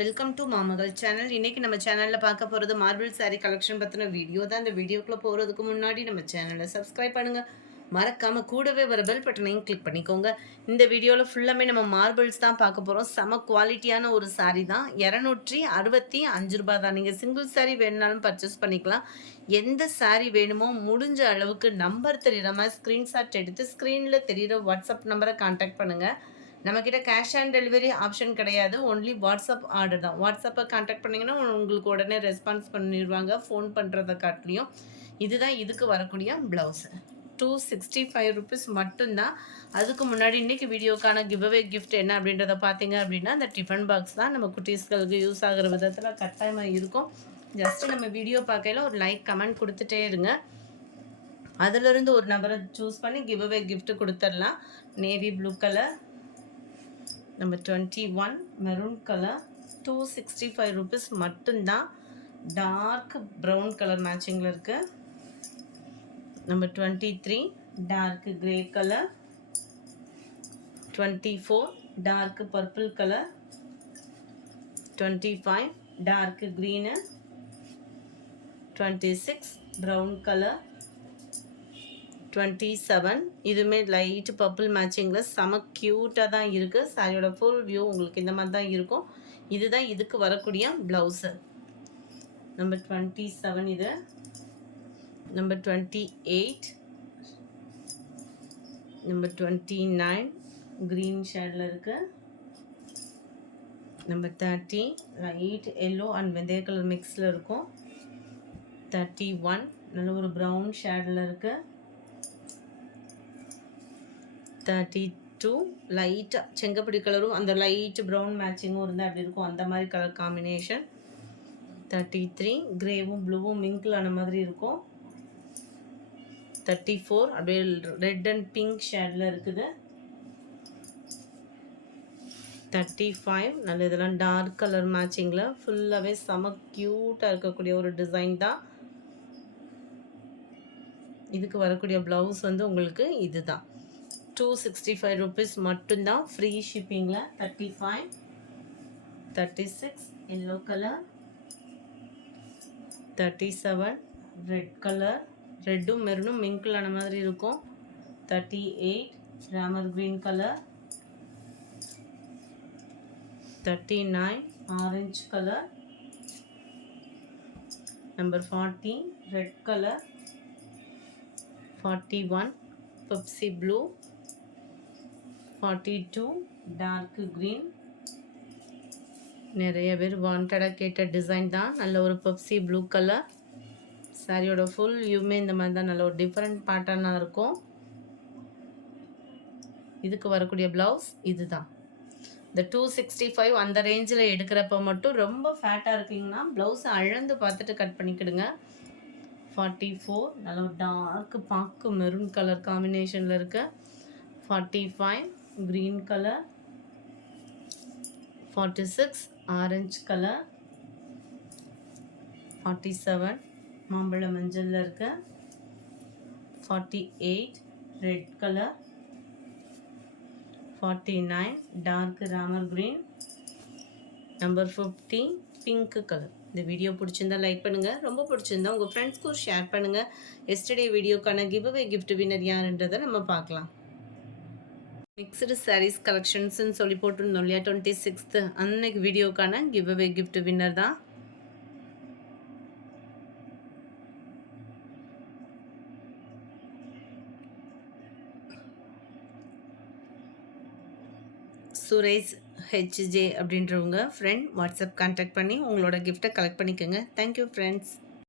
Welcome to மாமகள் channel. இன்னைக்கு நம்ம சேனல்ல பார்க்க போறது மார்பிள் சாரி கலெக்ஷன் பத்தின வீடியோ தான். இந்த வீடியோக்குள்ள போறதுக்கு முன்னாடி நம்ம சேனலை சப்ஸ்கிரைப் பண்ணுங்க. மறக்காம கூடவே வர பெல் பட்டனையும் கிளிக் பண்ணிக்கோங்க. இந்த வீடியோவில் ஃபுல்லாமே நம்ம மார்பிள்ஸ் தான் பார்க்க போகிறோம். செம குவாலிட்டியான ஒரு சாரீ தான். 265 ரூபாய் தான். நீங்கள் சிங்கிள் சாரீ வேணுனாலும் பர்ச்சேஸ் பண்ணிக்கலாம். எந்த சாரீ வேணுமோ முடிஞ்ச அளவுக்கு நம்பர் தெரிகிற மாதிரி ஸ்க்ரீன்ஷாட் எடுத்து ஸ்க்ரீனில் தெரிகிற வாட்ஸ்அப் நம்பரை கான்டாக்ட் பண்ணுங்கள். நம்மக்கிட்ட கேஷ் ஆன் டெலிவரி ஆப்ஷன் கிடையாது. ஒன்லி வாட்ஸ்அப் ஆர்டர் தான். வாட்ஸ்அப்பை கான்டாக்ட் பண்ணிங்கன்னா உங்களுக்கு உடனே ரெஸ்பான்ஸ் பண்ணிடுவாங்க ஃபோன் பண்ணுறதை காட்டிலையும். இதுதான் இதுக்கு வரக்கூடிய ப்ளவுஸு. 265 ருபீஸ் மட்டும்தான். அதுக்கு முன்னாடி இன்றைக்கி வீடியோக்கான கிவ்அவே கிஃப்ட் என்ன அப்படின்றத பார்த்தீங்க அப்படின்னா, அந்த டிஃபன் பாக்ஸ் தான். நம்ம குட்டீஸ்களுக்கு யூஸ் ஆகிற விதத்தில் கட்டாயமாக இருக்கும். ஜஸ்ட்டு நம்ம வீடியோ பார்க்கையில் ஒரு லைக் கமெண்ட் கொடுத்துட்டே இருங்க. அதிலிருந்து ஒரு நபரை சூஸ் பண்ணி கிவ்அவே கிஃப்ட் கொடுத்துடலாம். Navy blue colour, number 21 maroon colour, 265 rupees மட்டும்தான். டார்க் ப்ரௌன் கலர் மேட்சிங்கில் இருக்குது. Number 23 dark grey colour, 24 dark purple colour, 25 dark green, 26 brown colour, 27 இதுவுமே லைட் பர்பிள் மேட்சிங்கில் செம க்யூட்டாக தான் இருக்குது. சாரியோட ஃபுல் வியூ உங்களுக்கு இந்த மாதிரி தான் இருக்கும். இதுதான் இதுக்கு வரக்கூடிய ப்ளவுஸு. நம்பர் 27 இது. நம்பர் 28, நம்பர் 29 க்ரீன் ஷேடில் இருக்குது. நம்பர் 30 லைட் எல்லோ அண்ட் வெந்தய கலர் மிக்ஸில் இருக்கும். 31 நல்ல ஒரு ப்ரௌன் ஷேடில் இருக்குது. 32 லைட்டாக செங்கப்படி கலரும் அந்த லைட் ப்ரௌன் மேட்சிங்கும் இருந்தால் அப்படி இருக்கும், அந்த மாதிரி கலர் காம்பினேஷன். 33 கிரேவும் ப்ளூவும் மிங்கிள் ஆன மாதிரி இருக்கும். 34 அப்படியே ரெட் அண்ட் பிங்க் ஷேடில் இருக்குது. 35 நல்ல இதெல்லாம் டார்க் கலர் மேட்சிங்கில் ஃபுல்லாகவே செம க்யூட்டாக இருக்கக்கூடிய ஒரு டிசைன் தான். இதுக்கு வரக்கூடிய ப்ளவுஸ் வந்து உங்களுக்கு இது தான். 265 ருபீஸ் மட்டும்தான். ஃப்ரீ ஷிப்பிங்கில். 35, 36 எல்லோ கலர், 37 ரெட் கலர், ரெட்டும் மெரூனும் மிங்கிள் ஆன மாதிரி இருக்கும். 38 Ramar green colour, 39 orange colour, number 40 red colour, 41 Pepsi blue, 42 dark green. நிறைய பேர் வாண்டடாக கேட்ட டிசைன் தான். நல்ல ஒரு பெப்சி ப்ளூ கலர். சாரியோட ஃபுல் வியூமே இந்த மாதிரி தான். நல்ல ஒரு டிஃப்ரெண்ட் பேட்டர்னாக இருக்கும். இதுக்கு வரக்கூடிய ப்ளவுஸ் இது தான். இந்த 265 அந்த ரேஞ்சில் எடுக்கிறப்ப மட்டும் ரொம்ப ஃபேட்டாக இருக்கீங்கன்னா ப்ளவுஸை அளந்து பார்த்துட்டு கட் பண்ணிக்கிடுங்க. 44 நல்ல ஒரு டார்க் பாக்கு மெரூன் கலர் காம்பினேஷனில் இருக்கு. 45 green color, 46 orange color, 47 மாம்பழ மஞ்சள்ல இருக்கு. 48 red color, 49 dark ramar green, number 50 pink color. இந்த வீடியோ பிடிச்சிருந்தா லைக் பண்ணுங்க. ரொம்ப பிடிச்சிருந்தா உங்க ஃப்ரெண்ட்ஸ்க்கு ஷேர் பண்ணுங்க. எஸ்டர்டே வீடியோக்கான கிவ்அவே கிஃப்ட் வின்னர் யாருன்றதை நம்ம பார்க்கலாம். மிக்ஸ்டு சாரீஸ் கலெக்ஷன்ஸ்ன்னு சொல்லி போட்டிருந்தோம் இல்லையா, 26th அன்னைக்கு வீடியோக்கான கிவ்அவே கிஃப்ட் வின்னர் தான். சுரேஷ் ஹெச்ஜே அப்படின்றவங்க ஃப்ரெண்ட் வாட்ஸ்அப் கான்டாக்ட் பண்ணி உங்களோட கிஃப்ட்டை கலெக்ட் பண்ணிக்கோங்க. Thank you friends.